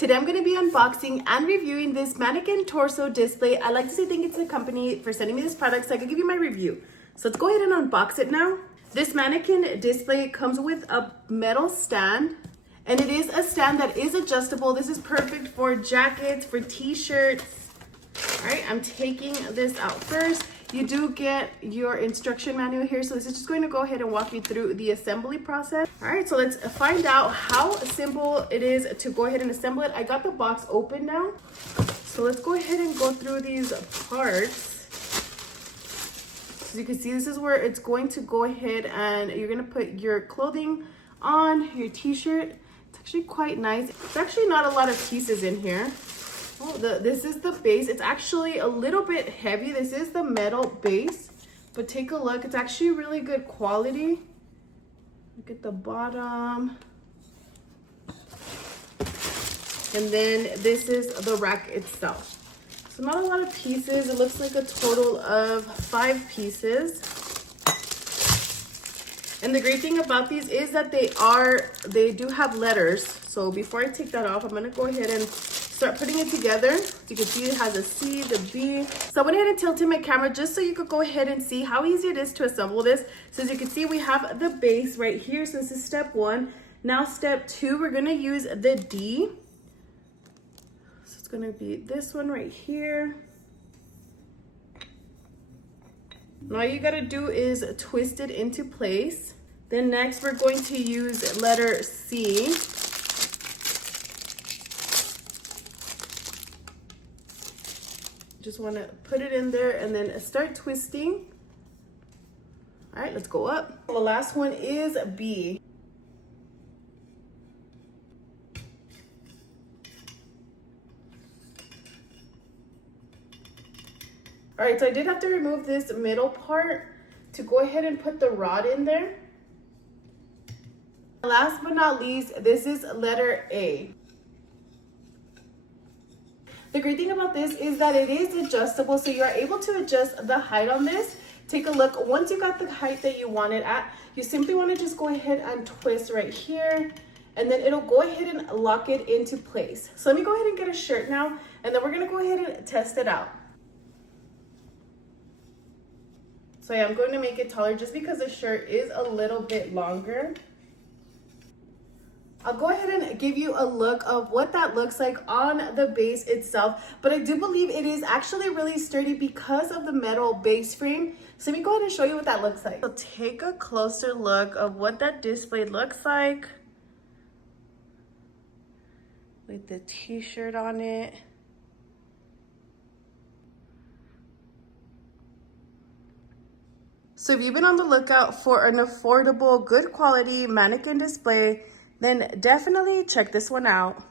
Today I'm going to be unboxing and reviewing this Mannequin torso display. I'd like to say thank you to the company for sending me this product so I can give you my review. So let's go ahead and unbox it now. This Mannequin display comes with a metal stand, and it is a stand that is adjustable. This is perfect for jackets, for t-shirts. All right, I'm taking this out first. You do get your instruction manual here, so this is just going to go ahead and walk you through the assembly process. All right, so let's find out how simple it is to go ahead and assemble it. I got the box open now, so let's go ahead and go through these parts. As you can see, this is where it's going to go ahead and you're gonna put your clothing on, your t-shirt. It's actually quite nice. It's actually not a lot of pieces in here. Oh, this is the base. It's actually a little bit heavy. This is the metal base, but take a look. It's actually really good quality. Look at the bottom. And then this is the rack itself. So not a lot of pieces. It looks like a total of 5 pieces. And the great thing about these is that they do have letters. So before I take that off, I'm gonna go ahead and start putting it together. So you can see it has a C, the B. So I went ahead and tilted my camera just so you could go ahead and see how easy it is to assemble this. So as you can see, we have the base right here. So this is step 1. Now step 2, we're gonna use the D. So it's gonna be this one right here. And all you gotta do is twist it into place. Then next we're going to use letter C. Just want to put it in there and then start twisting. All right, let's go up. The last one is B. All right, so I did have to remove this middle part to go ahead and put the rod in there. Last but not least, this is letter A. The great thing about this is that it is adjustable, so you are able to adjust the height on this. Take a look. Once you got the height that you want it at, you simply want to just go ahead and twist right here, and then it'll go ahead and lock it into place. So let me go ahead and get a shirt now, and then we're going to go ahead and test it out. So yeah, I'm going to make it taller just because the shirt is a little bit longer. I'll go ahead and give you a look of what that looks like on the base itself, but I do believe it is actually really sturdy because of the metal base frame. So let me go ahead and show you what that looks like. So take a closer look of what that display looks like with the t-shirt on it. So if you've been on the lookout for an affordable, good quality Mannequin display, then definitely check this one out.